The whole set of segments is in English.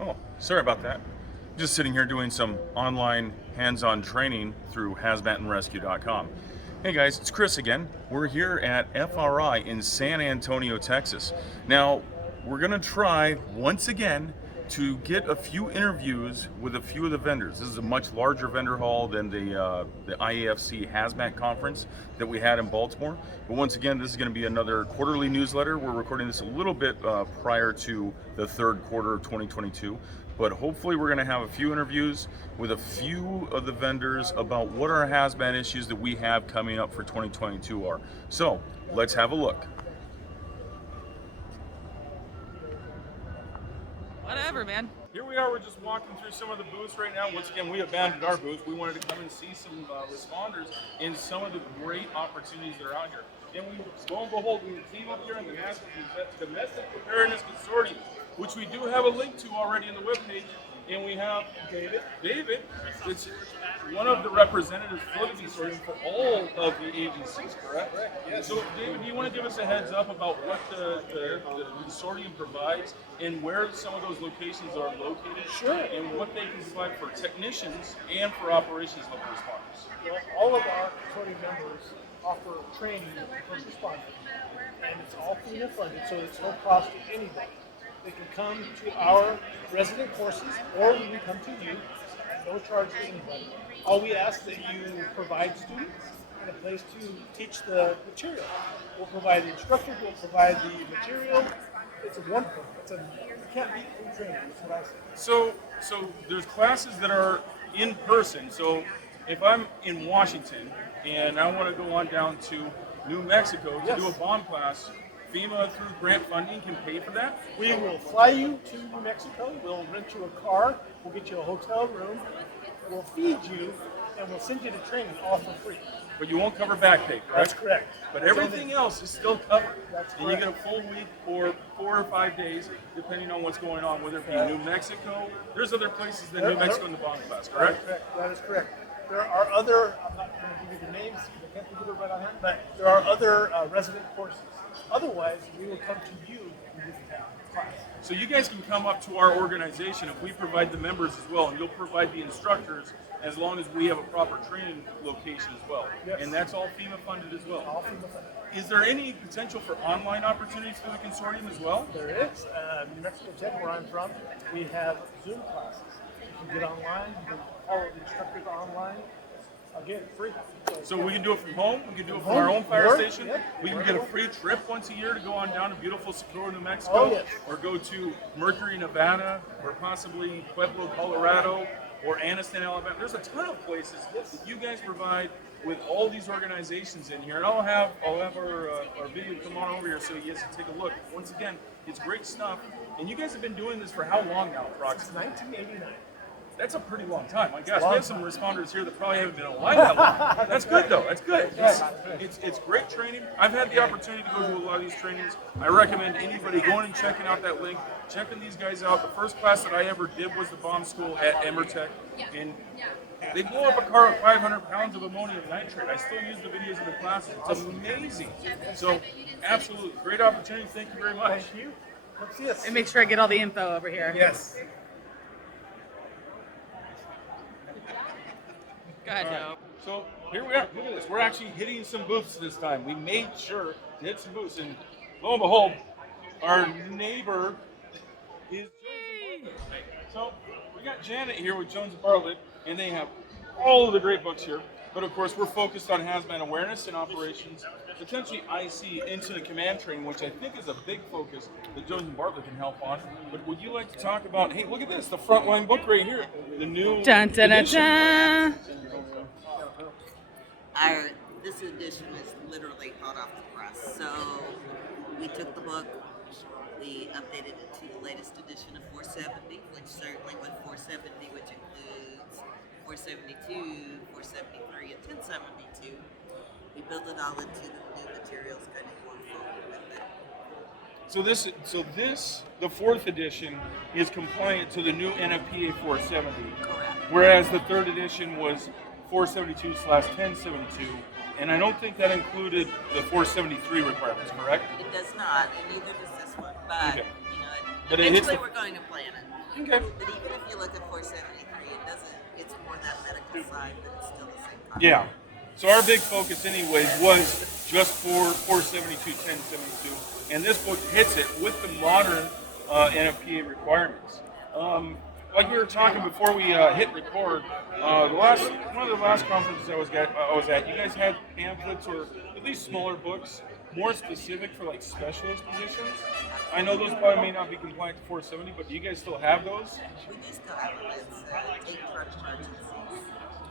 Oh, sorry about that. Just sitting here doing some online hands-on training through hazmatandrescue.com. Hey guys, it's Chris again. We're here at FRI in San Antonio, Texas. Now, we're going to try once again to get a few interviews with a few of the vendors. This is a much larger vendor hall than the IAFC Hazmat conference that we had in Baltimore. But once again, this is going to be another quarterly newsletter. We're recording this a little bit prior to the third quarter of 2022. But hopefully we're going to have a few interviews with a few of the vendors about what our hazmat issues that we have coming up for 2022 are. So let's have a look. Whatever, man. Here we are, we're just walking through some of the booths right now. Once again, we abandoned our booth. We wanted to come and see some responders in some of the great opportunities that are out here. And lo and behold, we came up here in the National Domestic Preparedness Consortium, which we do have a link to already in the webpage. And we have David, it's one of the representatives for the consortium for all of the agencies, correct? Yes. So, David, do you want to give us a heads up about what the consortium provides and where some of those locations are located? Sure. And what they can provide for technicians and for operations level responders? Well, all of our consortium members offer training for first responders, and it's all FEMA funded, so it's no cost to anybody. They can come to our resident courses, or when we come to you, no charge to anybody. All we ask that you provide students and a place to teach the material. We'll provide the instructors, we'll provide the material. It's a wonderful, you can't beat free training, that's what I say. So there's classes that are in person. So if I'm in Washington and I want to go on down to New Mexico to do a bomb class, FEMA through grant funding can pay for that? We will fly you to New Mexico, we'll rent you a car, we'll get you a hotel room, we'll feed you, and we'll send you to training all for free. But you won't cover back pay, correct? That's correct. But everything else is still covered. That's and you correct. get a full week or 4 or 5 days, depending on what's going on, whether it be New Mexico. There's other places than New Mexico in the bomb class, correct? That is correct. There are other, I'm not going to give you the names, I can't think of it right on hand, but there are other resident courses. Otherwise, we will come to you and give you that class. So you guys can come up to our organization if we provide the members as well, and you'll provide the instructors as long as we have a proper training location as well. Yes. And that's all FEMA funded as well. All FEMA funded. Is there any potential for online opportunities for the consortium as well? There is. New Mexico Tech, where I'm from, we have Zoom classes. You can get online, you can follow the instructors online. Again, free. So we can do it from home, we can do it from our own fire Or- station, yep. we can get a free trip once a year to go on down to beautiful Socorro, New Mexico, Oh, yes. or go to Mercury, Nevada, or possibly Pueblo, Colorado, or Anniston, Alabama. There's a ton of places that you guys provide with all these organizations in here. And I'll have our video come on over here so you guys can take a look. Once again, it's great stuff. And you guys have been doing this for how long now, Since approximately? 1989. That's a pretty long time. My gosh, Long we have some responders here that probably haven't been alive that long. That's good though. That's good. It's great training. I've had the opportunity to go to a lot of these trainings. I recommend anybody going and checking out that link, checking these guys out. The first class that I ever did was the bomb school at Emertech, and they blow up a car with 500 pounds of ammonium nitrate. I still use the videos of the classes. It's amazing. So, absolutely great opportunity. Thank you very much. Thank you. Let's see us. And make sure I get all the info over here. Yes. Go ahead, All Joe. right. So here we are. Look at this. We're actually hitting some booths this time. We made sure to hit some booths, and lo and behold, our neighbor is Jones and Bartlett. So we got Janet here with Jones and Bartlett, and they have all of the great books here. But of course, we're focused on hazmat awareness and operations, potentially IC incident command training, which I think is a big focus that Jones and Bartlett can help on. But would you like to talk about? Hey, look at this, the frontline book right here, the new Dun, dun, dun, edition. dun. This edition is literally hot off the press. So we took the book, we updated it to the latest edition of 470, which certainly with 470, which includes 472, 473, and 1072. We built it all into the new materials, kind of going forward with it. So the fourth edition is compliant to the new NFPA 470, Correct. whereas the third edition was 472/1072, and I don't think that included the 473 requirements, correct? It does not, and neither does this one, but Okay. you know, But it hits eventually the- we're going to plan it. Okay. But even if you look at 473, it doesn't. It's more that medical side, but it's still the same concept. Yeah. So our big focus, anyways, was just for 472, 1072, and this book hits it with the modern NFPA requirements. Like we were talking before we hit record, one of the last conferences I was at, you guys had pamphlets or at least smaller books, more specific for like specialist positions. I know those probably may not be compliant to 470, but do you guys still have those? We do still have them. It's tank truck emergencies,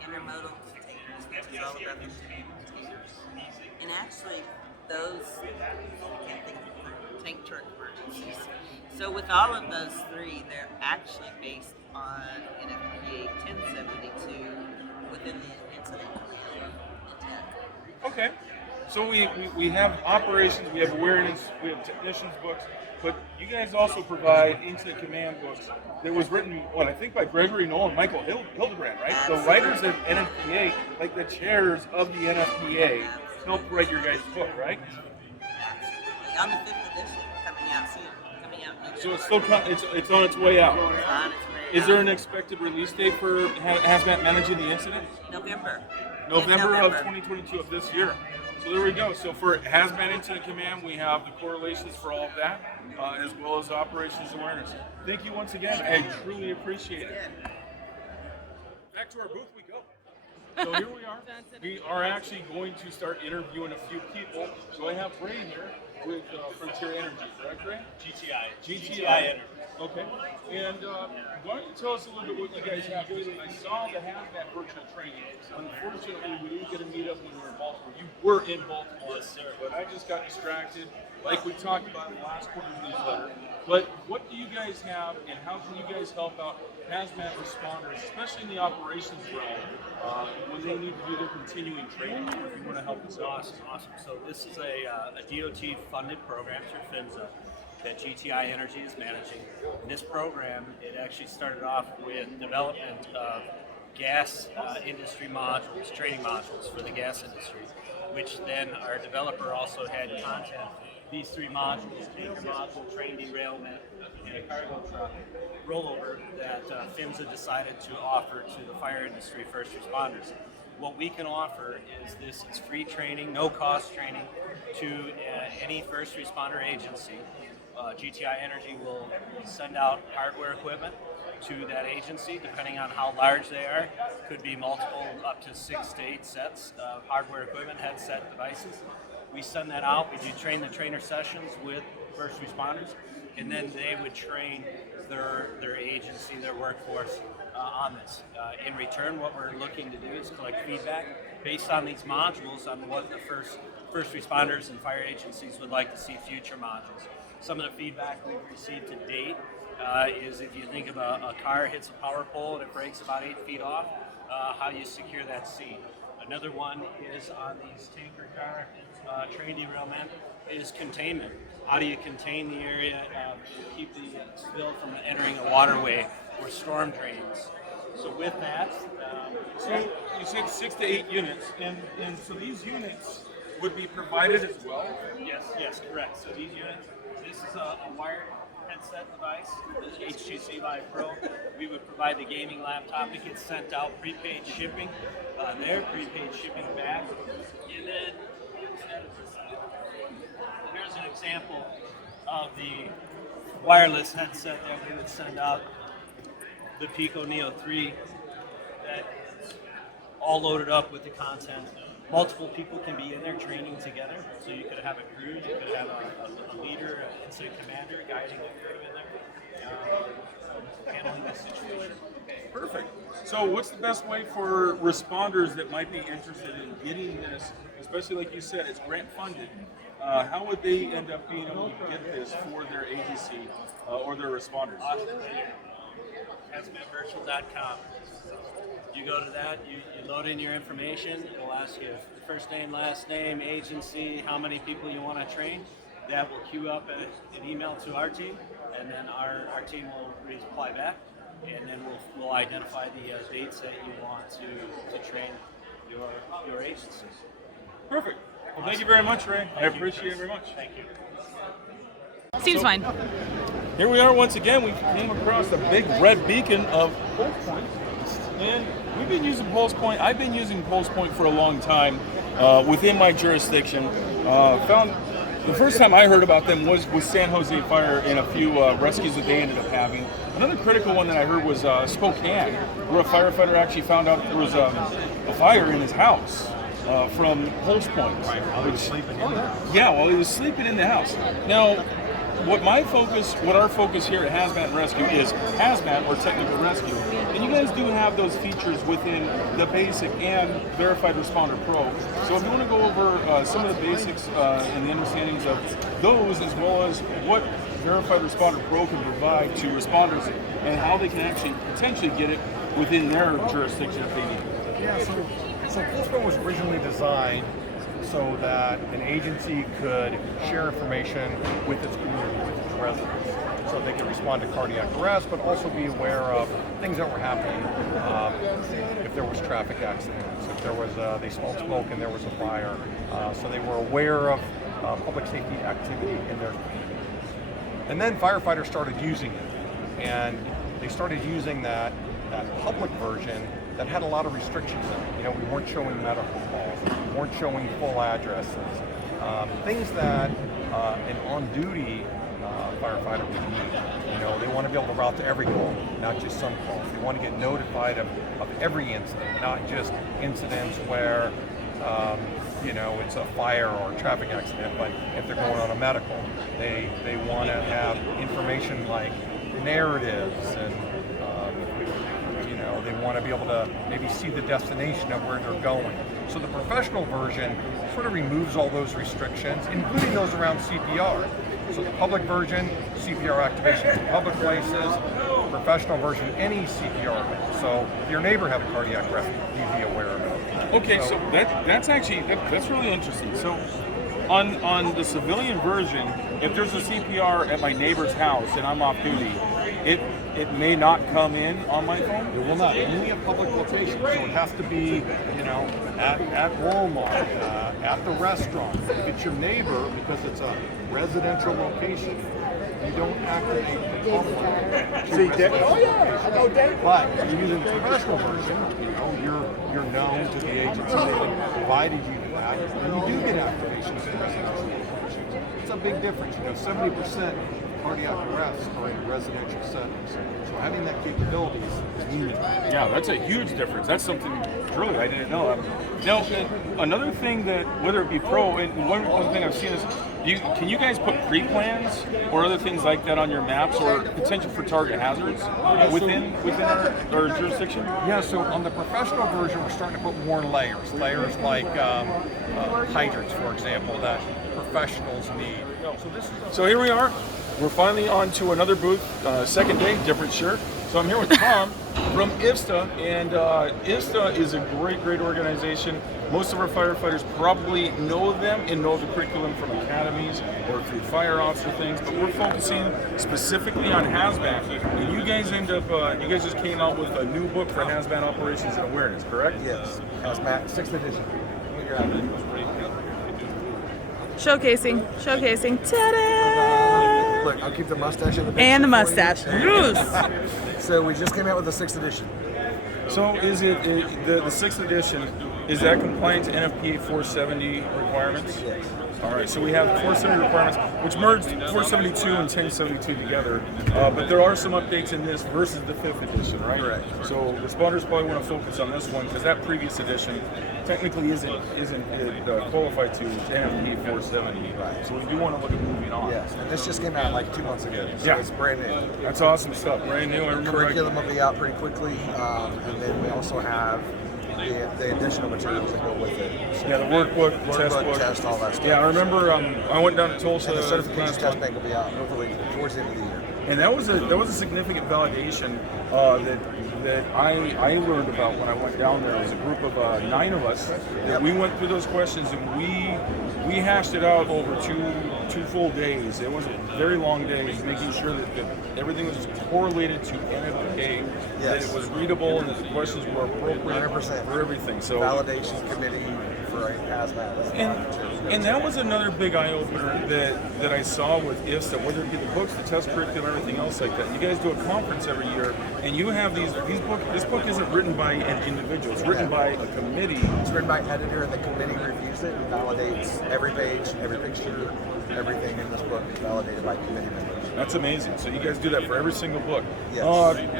intermodal containers, which is all about the shipping containers. And actually, those, I can't think of tank truck emergencies. So with all of those three, they're actually based on NFPA 1072 within the incident command intent. Okay. So we have operations, we have awareness, we have technicians books, but you guys also provide incident command books that was written, I think by Gregory Knoll and Michael Hildebrand, right? The writers of NFPA, like the chairs of the NFPA, helped write your guys' book, right? Absolutely. On the 5th edition, coming out soon. So it's still it's on its way out. Is there an expected release date for Hazmat Managing the Incident? November of 2022 of this year. So there we go. So for Hazmat Incident Command, we have the correlations for all of that, as well as operations awareness. Thank you once again. I truly appreciate it. Back to our booth we go. So here we are. We are actually going to start interviewing a few people. So I have Ray here with Frontier Energy, correct, Ray? GTI Energy. Okay. And why don't you tell us a little bit what you guys have? Because I saw the Hazmat virtual training. Unfortunately, we didn't get to meet up when we were in Baltimore. You were in Baltimore, yes, sir. But I just got distracted, like we talked about in the last quarter's newsletter. But what do you guys have, and how can you guys help out Hazmat responders, especially in the operations realm, when they need to do their continuing training? If you want to help us out. Awesome. So this is a DOT-funded program through PHMSA that GTI Energy is managing. In this program, it actually started off with development of gas industry modules, training modules for the gas industry, which then our developer also had content. These three modules, tanker module, train derailment, and a cargo truck rollover that PHMSA decided to offer to the fire industry first responders. What we can offer is this is free training, no cost training to any first responder agency. GTI Energy will send out hardware equipment to that agency, depending on how large they are. Could be multiple, up to 6 to 8 sets of hardware equipment, headset devices. We send that out. We do train-the-trainer sessions with first responders, and then they would train their agency, their workforce on this. In return, what we're looking to do is collect feedback based on these modules on what the first responders and fire agencies would like to see future modules. Some of the feedback we've received to date is if you think of a car hits a power pole and it breaks about 8 feet off, how you secure that seat. Another one is on these tanker car train derailment is containment. How do you contain the area to keep the spill from entering a waterway or storm drains? So with that, so you said 6 to 8 units, and so these units would be provided as well? Yes, correct. So these units, this is a wired headset device, the HTC Vive Pro. We would provide the gaming laptop. It gets sent out, prepaid shipping, their prepaid shipping back. And then here's an example of the wireless headset that we would send out, the Pico Neo 3, that's all loaded up with the content. Multiple people can be in there training together, so you could have a crew, you could have a leader, an incident commander guiding the crew in there, handling the situation. Perfect. So what's the best way for responders that might be interested in getting this, especially like you said, it's grant funded, how would they end up being able to get this for their agency or their responders? HazmatVirtual.com. You go to that, you load in your information, it'll ask you first name, last name, agency, how many people you want to train. That will queue up an email to our team, and then our team will reply back, and then we'll identify the dates that you want to train your agencies. Perfect. Well, thank you very much, Ray. I appreciate it very much. Thank you. Seems fine. Here we are once again. We came across a big red beacon of Pulse Point, and we've been using Pulse Point. I've been using Pulse Point for a long time within my jurisdiction. Found the first time I heard about them was with San Jose Fire and a few rescues that they ended up having. Another critical one that I heard was Spokane, where a firefighter actually found out there was a fire in his house from Pulse Point. Yeah, while he was sleeping in the house. Now, what our focus here at Hazmat and Rescue is hazmat or technical rescue. And you guys do have those features within the basic and Verified Responder Pro. So if you want to go over some of the basics and the understandings of those, as well as what Verified Responder Pro can provide to responders and how they can actually potentially get it within their jurisdiction if they need it. Yeah, so Pulse Point was originally designed so that an agency could share information with its community, with its residents, so they could respond to cardiac arrest, but also be aware of things that were happening. If there was traffic accidents, if there was they smelled smoke and there was a fire, so they were aware of public safety activity in their community. And then firefighters started using it, and they started using that public version that had a lot of restrictions in it. You know, we weren't showing medical calls, we weren't showing full addresses, things that an on-duty firefighter would need. You know, they want to be able to route to every call, not just some calls. They want to get notified of every incident, not just incidents where you know, it's a fire or a traffic accident, but if they're going on a medical, they want to have information like narratives and you know, they want to be able to maybe see the destination of where they're going. So the professional version sort of removes all those restrictions, including those around CPR. So the public version, CPR activation in public places, professional version, any CPR event. So if your neighbor had a cardiac arrest, you'd be aware of it. Okay, so that's actually that's really interesting. So on the civilian version, if there's a CPR at my neighbor's house and I'm off duty, it may not come in on my phone? It will not. Only a public location. So it has to be, you know, at Walmart, at the restaurant. If it's your neighbor, because it's a residential location, you don't activate the public. See, oh yeah, I know Dave. But if you're using the professional version, you know, you're known to the agency, they've provided you that, and you do get activations in residential locations. It's a big difference. You know, 70% cardiac arrests are in residential settings. So having that capability is needed. Yeah, that's a huge difference. That's something truly I didn't know. Now, another thing that, whether it be pro, and one thing I've seen is, can you guys put pre-plans or other things like that on your maps or potential for target hazards within our jurisdiction? Yeah, so on the professional version, we're starting to put more layers. Layers like hydrants, for example, that professionals need. So here we are. We're finally on to another booth, second day, different shirt. So I'm here with Tom from IFSTA, and IFSTA is a great organization. Most of our firefighters probably know them and know the curriculum from academies or through fire officer things, but we're focusing specifically on hazmat. And you guys you guys just came out with a new book for hazmat operations and awareness, correct? Yes, Hazmat, 6th edition. Showcasing. Ta-da! Look, I'll keep the mustache in the picture. And the for you. mustache. Yes. So we just came out with the 6th edition. So is it the 6th edition, is that compliant to NFPA 470 requirements? Yes. All right, so we have 470 requirements, which merged 472 and 1072 together, but there are some updates in this versus the 5th edition, right? Correct. So responders probably want to focus on this one because that previous edition technically isn't qualified to NFPA 470. Right. So we do want to look at moving on. Yes, and this just came out like 2 months ago, so Yeah. it's brand new. That's awesome stuff, brand new. I remember Curriculum will be out pretty quickly, and then we also have the additional materials that go with it. So Yeah, the workbook, the test, all that stuff. Yeah, I remember I went down to Tulsa And the certification last test month. bank will be out hopefully towards the end of the year. And that was a significant validation that I learned about when I went down there. It was a group of 9 of us that we went through those questions and we hashed it out over two full days. It was a very long day, making sure that everything was correlated to NFPA, that it was readable and that the questions were appropriate 100%. for everything. So Validation committee for a hazmat. That's And that was another big eye opener that I saw with IFSTA, whether it be the books, the test curriculum, everything else like that. You guys do a conference every year, and you have these books. This book isn't written by an individual; it's written by a committee. It's written by an editor, and the committee reviews it and validates every page, every picture, everything in this book is validated by committee members. That's amazing. So you guys do that for every single book. Yes.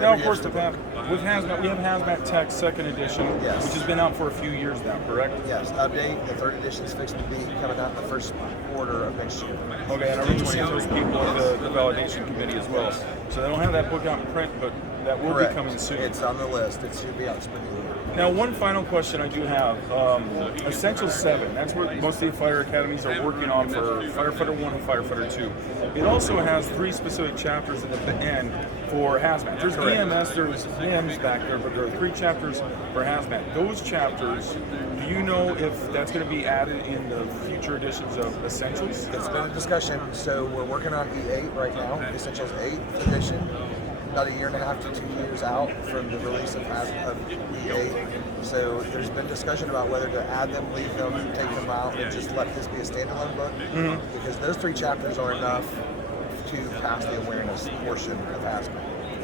Now, of course, with Hazmat, we have Hazmat Tech Second Edition, Yes. which has been out for a few years now, correct? Yes, update. The third edition is fixed to be coming out in the first quarter of next year. Okay, and I'm going to see those people with the validation committee as well. So they don't have that book out in print, but that will Correct. be coming soon. It's on the list. It should be out spring. Now, one final question I do have. Essential 7, that's what most of the fire academies are working on for Firefighter 1 and Firefighter 2. It also has 3 specific chapters at the end for hazmat. There's EMS, there's NIMS back there, but there are 3 chapters for hazmat. Those chapters, do you know if that's going to be added in the future editions of Essentials? It's been a discussion. So we're working on E8 right now, Essentials 8th edition. About a year and a half to 2 years out from the release of E8. So there's been discussion about whether to add them, leave them, take them out, and just let this be a standalone book. Because those 3 chapters are enough to pass the awareness portion of hazmat.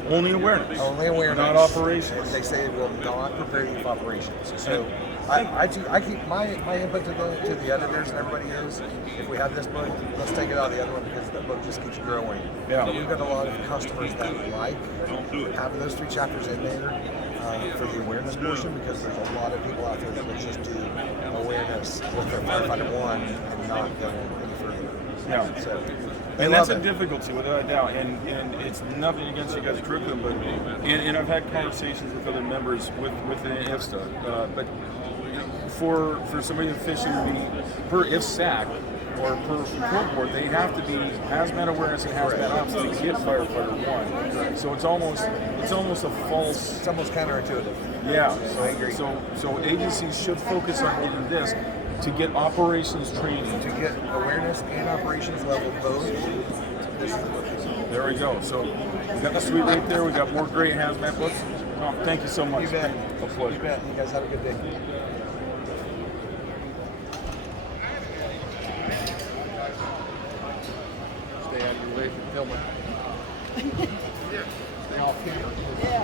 Only awareness. Only awareness. Not operations. They say it will not prepare you for operations. So I keep my input to the editors and everybody is, if we have this book, let's take it out of the other one because the book just keeps growing. Yeah. But we've got a lot of customers that like having those 3 chapters in there for the awareness portion because there's a lot of people out there that will just do awareness with their Firefighter 1 and not go any further. Yeah. So, And that's a difficulty, without a doubt. And it's nothing against you guys' curriculum, but and I've had conversations with other members within IFSTA. But for somebody to officially be per IFSAC or per field board, they have to be hazmat awareness and hazmat ops to get Firefighter 1. So it's almost a false. It's almost counterintuitive. Yeah. So I agree. So agencies should focus on getting this to get operations training. To get awareness and operations level both, this is the book. There we go. So we got the suite right there. We got more great hazmat books. Tom, thank you so much. You bet. A pleasure. You bet. You guys have a good day. Stay out of your way from filming. Stay off camera. Yeah.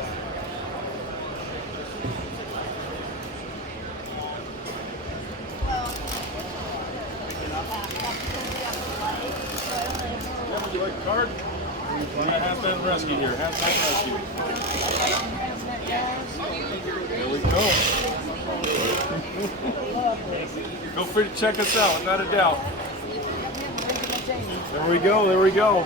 Would you like a card? We got hazmat rescue here. Hazmat rescue. There we go. Feel free to check us out, without a doubt. There we go. There we go.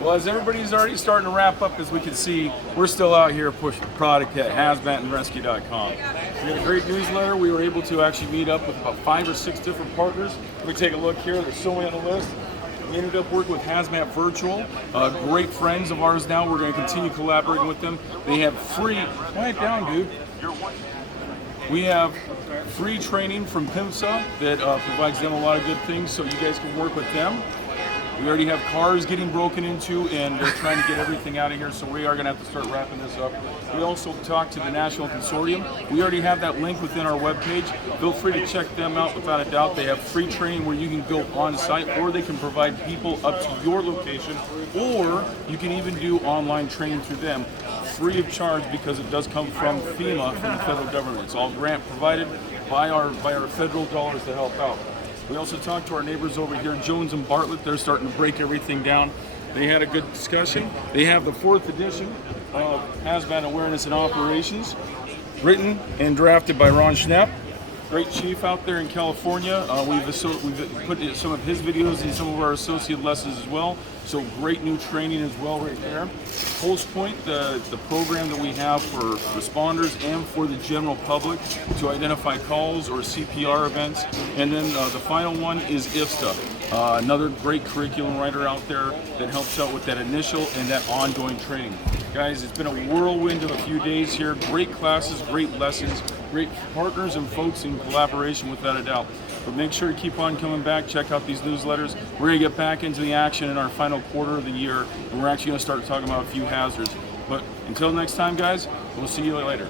Well, as everybody's already starting to wrap up, as we can see, we're still out here pushing product at hazmatandrescue.com. We got a great newsletter. We were able to actually meet up with about 5 or 6 different partners. Let me take a look here. There's so many on the list. We ended up working with Hazmat Virtual, great friends of ours now. We're going to continue collaborating with them. They have free, quiet down, dude. We have free training from PIMSA that provides them a lot of good things, so you guys can work with them. We already have cars getting broken into, and they're trying to get everything out of here, so we are going to have to start wrapping this up. We also talked to the National Consortium. We already have that link within our webpage. Feel free to check them out without a doubt. They have free training where you can go on site, or they can provide people up to your location, or you can even do online training through them free of charge because it does come from FEMA, from the federal government. It's all grant provided by our federal dollars to help out. We also talked to our neighbors over here, Jones and Bartlett. They're starting to break everything down. They had a good discussion. They have the 4th edition of Hazmat Awareness and Operations, written and drafted by Ron Schnapp, great chief out there in California. We've put some of his videos in some of our associate lessons as well. So great new training as well right there. Pulse Point, the program that we have for responders and for the general public to identify calls or CPR events. And then the final one is IFSTA, another great curriculum writer out there that helps out with that initial and that ongoing training. Guys, it's been a whirlwind of a few days here. Great classes, great lessons, great partners and folks in collaboration without a doubt. But make sure to keep on coming back, check out these newsletters. We're going to get back into the action in our final quarter of the year, and we're actually going to start talking about a few hazards. But until next time, guys, we'll see you later.